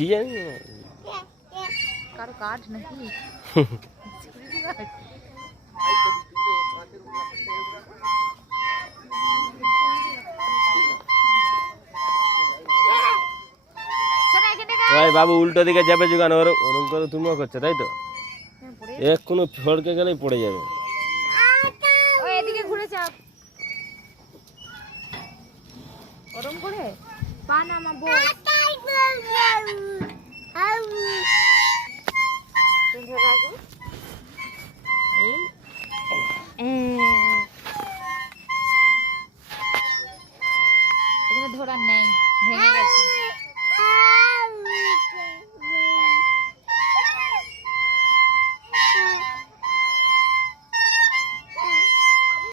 কি জানি কারো কাঠ নাকি ভাই বাবু উল্টো দিকে যাবে যুগান ওরকম করে তুমিও করছো তাই তো এক কোনো ফড়কে গেলেই পড়ে যাবে ওই এদিকে ঘুরে চাপ ওরম করে পা নামাবো